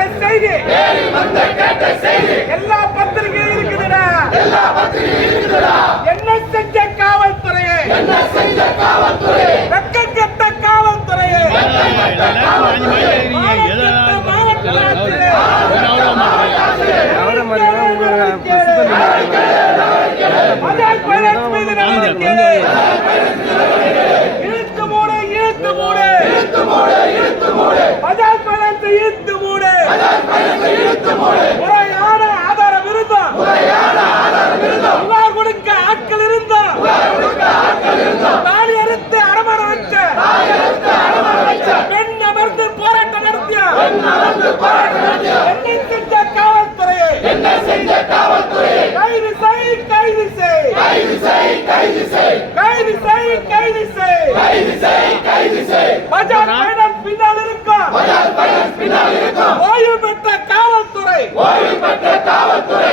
கேட்ட செய்தி எல்லா பத்திரிகையும் இருக்குதுடா. என்ன செஞ்ச காவல்துறையே, வெட்கக்கெட்ட காவல்துறையே, மாவட்ட இழுத்து மூடு, பஜாஜ் பைனான்ஸ் இழுத்து மூடு. முறையான ஆதார விருதம் புகார் கொடுக்க ஆட்கள் இருந்தா தாலி அறுத்து அடமானம் வச்ச பெண் அமர்ந்து போராட்டம் நடத்திய என்ன செஞ்ச காவல்துறையை கைது செய். பஜாஜ் பைனான்ஸ் பின்னால் இருக்கும் ஓய்வு பெற்ற காவல்துறை